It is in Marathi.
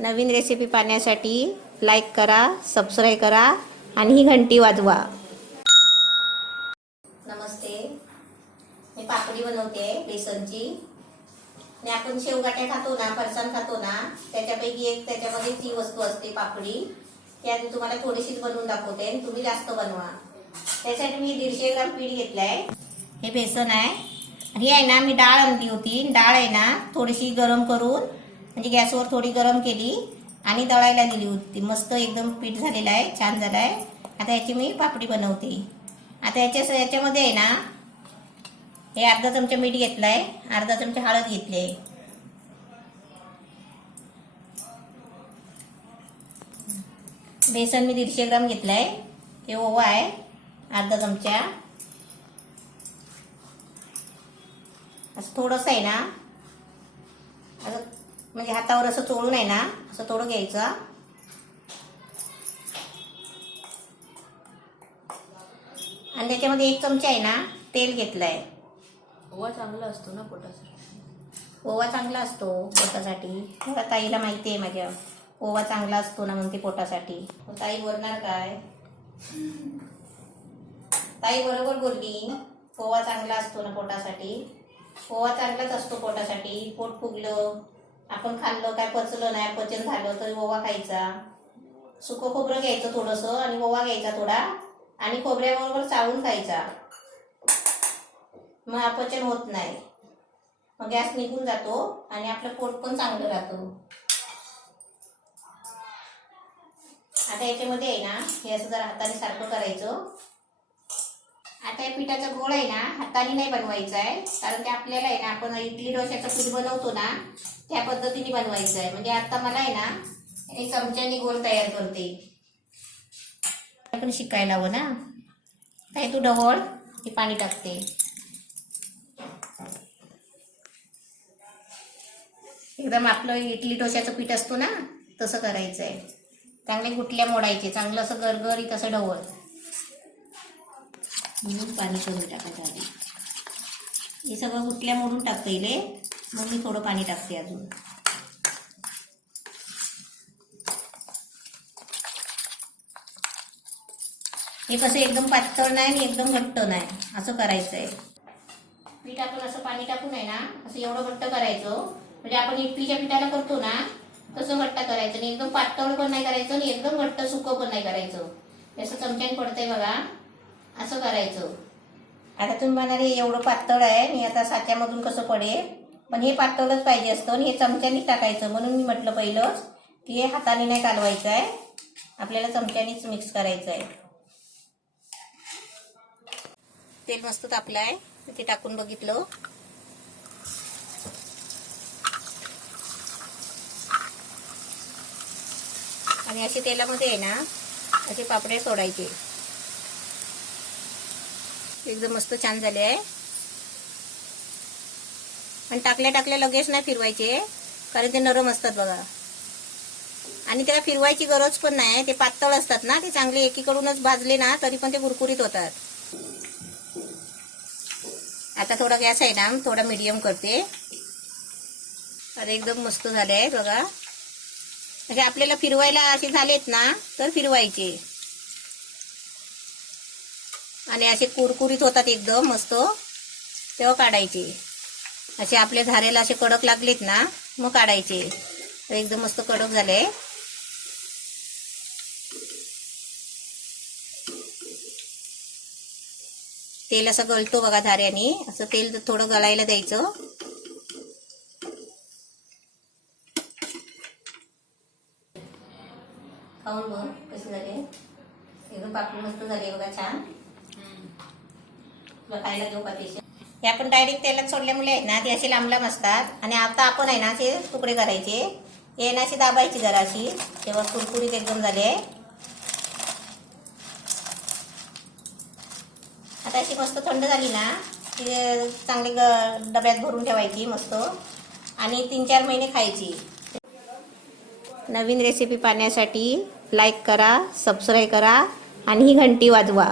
नवीन रेसिपी पाहण्यासाठी लाईक करा, सबस्क्राईब करा आणि ही घंटी वाजवा. नमस्ते, मी पापडी बनवते बेसनची. आणि आपण शेवगाट्या खातो ना, फरसाण खातो ना, त्याच्यापैकी एक त्याच्यामध्ये ती वस्तू असते पापडी. ती आधी तुम्हाला थोडीशीच बनवून दाखवते आणि तुम्ही जास्त बनवा. त्यासाठी मी 150 ग्राम पीठ घेतलंय. हे बेसन आहे आणि हे आहे ना, मी डाळ आणली होती. डाळ आहे ना थोडीशी गरम करून, म्हणजे गॅसवर थोडी गरम केली आणि दळायला दिली होती. मस्त एकदम पीठ झालेलं आहे, छान झालं आहे. आता याची मी पापडी बनवते. आता याच्यामध्ये आहे ना, हे अर्धा चमचा मीठ घेतलाय, अर्धा चमचा हळद घेतली आहे. बेसन मी 150 ग्राम घेतलाय. हे ओवा आहे अर्धा चमचा. असं थोडंसं आहे ना, असं म्हणजे हातावर असं चोळून आहे ना, असं थोडं घ्यायचं. आणि त्याच्यामध्ये 1 चमचा आहे ना तेल घेतलंय. ओवा चांगला असतो ना पोटासाठी? ओवा चांगला असतो पोटासाठी. मला ताईला माहिती आहे माझ्या, ओवा चांगला असतो ना म्हणते पोटासाठी. ताई बोलणार काय? ताई बरोबर बोलली, ओवा चांगला असतो ना पोटासाठी. ओवा चांगलाच असतो पोटासाठी. पोट फुगलं, आपण खाल्लं काय पचलं नाही, पचन झालं तर ओवा खायचा. सुकं खोबरं घ्यायचं थोडंसं आणि ओवा घ्यायचा थोडा आणि खोबऱ्याबरोबर चावून खायचा. मग अपचन होत नाही, मग गॅस निघून जातो आणि आपलं पोट पण चांगलं राहतं. आता याच्यामध्ये आहे ना, हे असं जरा हाताने सारखं करायचं. आता या पिठाचा गोळ आहे ना हाताने नाही बनवायचा आहे, कारण ते आपल्याला आहे ना, आपण इडली डोश्याचं पीठ बनवतो ना त्या पद्धतीने बनवायचं आहे. म्हणजे आता मला आहे ना एक चमच्याने गोल तयार करते. आपण शिकायला हवं ना. काय तू ढवळ, हे पाणी टाकते. एकदम आपलं इडली डोश्याचं पीठ असतो ना तसं करायचं आहे. चांगले गुटल्या मोडायचे, चांगलं असं गरगरीत असं ढवळ. म्हणून पाणी करून टाकायचं आधी. हे सगळं गुटल्या मोडून टाकता येईल. मग मी थोडं पाणी टाकते अजून. हे कसं एकदम पातळ नाही आणि एकदम घट्ट नाही, असं करायचं आहे. पीठ आपण असं पाणी टाकून आहे ना, असं एवढं घट्ट करायचं. म्हणजे आपण इडलीच्या पिठाला करतो ना तसं घट्ट करायचं. आणि एकदम पातळ पण नाही करायचं आणि एकदम घट्ट सुकं पण नाही करायचं. असं चमच्याने पडतंय बघा, असं करायचं. आता तुम्ही म्हणाले एवढं पातळ आहे, मी आता साच्यामधून कसं पडेल, पण हे पातळच पाहिजे असतं आणि हे चमच्यानेच टाकायचं. म्हणून मी म्हटलं पहिलंच की हे हाताने नाही कालवायचं आहे, आपल्याला चमच्यानेच मिक्स करायचं आहे. तेल मस्त तापलं आहे, ते टाकून बघितलं. आणि असे तेलामध्ये आहे ना असे पापडे सोडायचे. एकदम मस्त छान झाले आहे. आणि टाकल्या लगेच नाही फिरवायचे, कारण ते नरम असतात बघा. आणि त्याला फिरवायची गरज पण नाही, ते पातळ असतात ना, ते चांगले एकीकडूनच भाजले ना तरी पण ते कुरकुरीत होतात. आता थोडा गॅस आहे ना थोडा मीडियम करते. अरे एकदम मस्त झाले आहे बघा. म्हणजे आपल्याला फिरवायला असे झालेत ना तर फिरवायचे आणि असे कुरकुरीत होतात एकदम मस्त, तेव्हा काढायचे. असे आपल्या झारेला असे कडक लागलेत ना मग काढायचे. तर एकदम मस्त कडक झाले. तेल असं गळतो बघा धाऱ्याने, असं तेल थोडं गळायला द्यायचं. खाऊन बघ कसे झाले. एकदम पापडी मस्त झाली बघा, छान. तुला खायला देऊ का पेशंट? हे आपण डायरेक्ट तेलात सोडल्यामुळे आहेत ना ते असे लांब लांब असतात. आणि आता आपण आहे ना ते तुकडे करायचे. हे ना अशी दाबायची जराशी, तेव्हा कुरकुरीत एकदम झाले. आता अशी मस्त थंड झाली ना ती चांगली डब्यात भरून ठेवायची मस्त आणि 3-4 महिने खायची. नवीन रेसिपी पाहण्यासाठी लाईक करा, सबस्क्राईब करा आणि ही घंटी वाजवा.